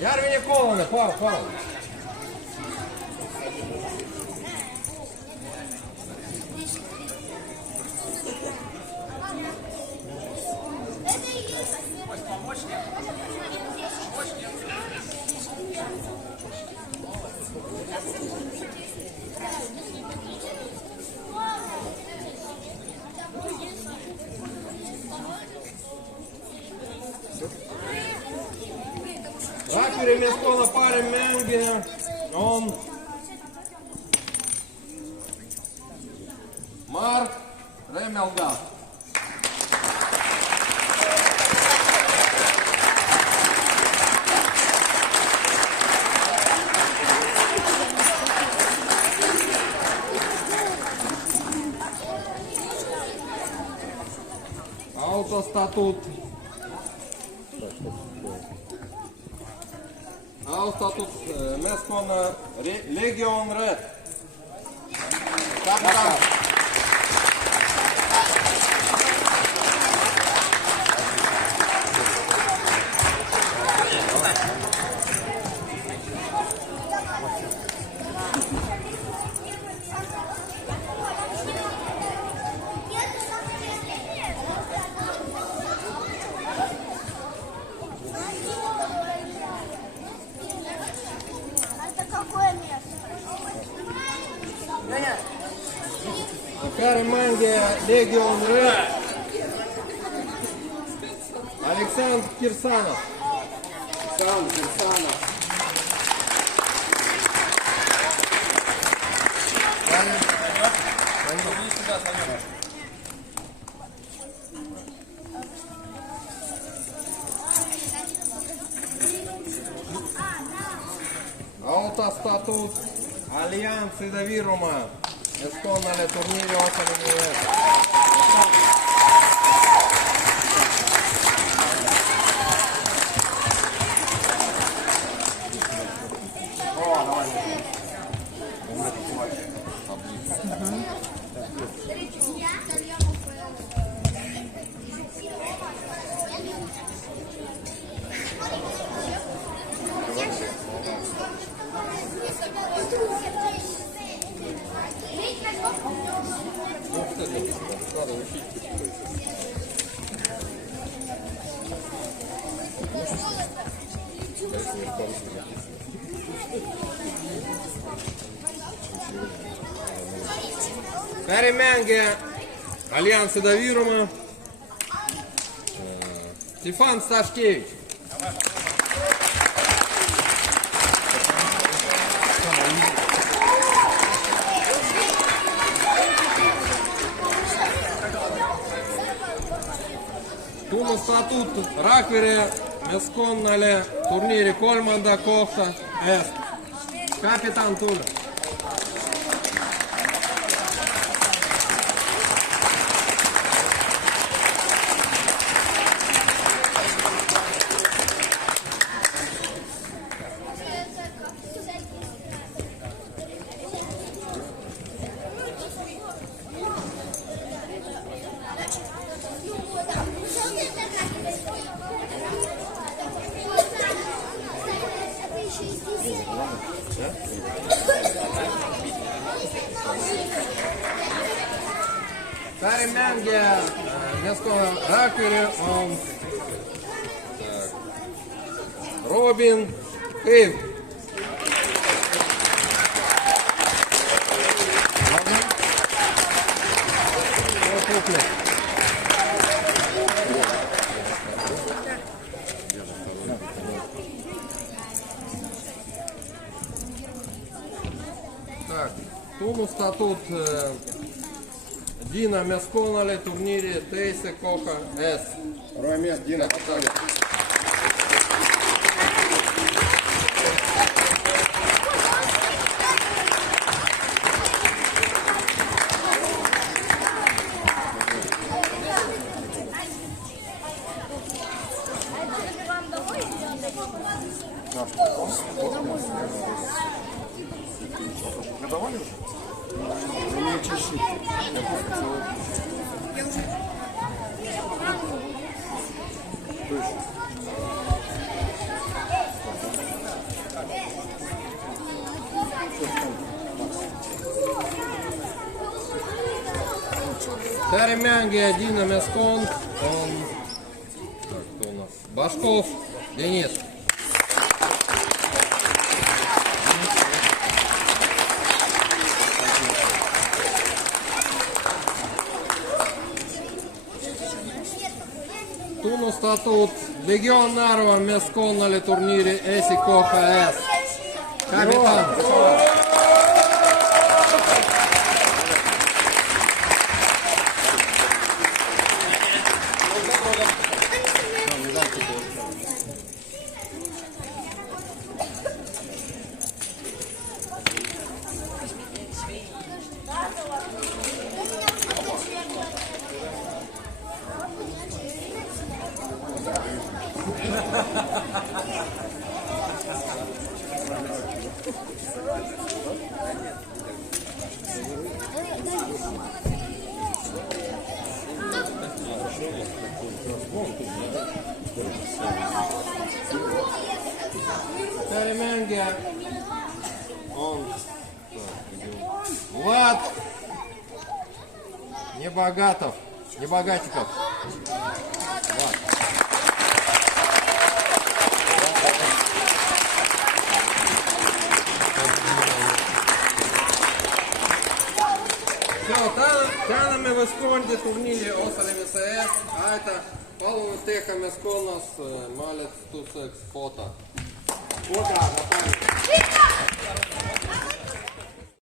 Iar vine colonă, Paul. Ракури м'яско на парі Менге, он Марк Ремелга. Autostatut. Autostatut Meskon Legion Red. Kapitan. Care Mange Legion Red. Alexandru Kirsanov. Autostatut Alianței de Viruma. Esconale turnirii Osalinier. Care Mange Alianța de Viruma. Ștefan Stașchevici. Tumu statut Rakvere Mesconale turnirii Colmanda Costa Est. Capitan Tulă. Care Mange Mesconale Rakvere Robin Hiv. Так, Tumu statut Dina Mesconale turnirii Teise Coca S. Ромес, Дина, Наталья. Продавали уже? Не чешите. Я уже. Точно. Теремянги, Дина Мяскон. Он... Так, кто у нас? Башков Денис. Tunnustetut Legion Narva Meskonali-turniiri ESIK-KS. Kapitan. Теремянги. Он. Влад. Небогатов. Небогатиков. Влад. Все, täna me võistkond turniiri osaleme sees, aita palume teha meeskonnas mälestuseks foto.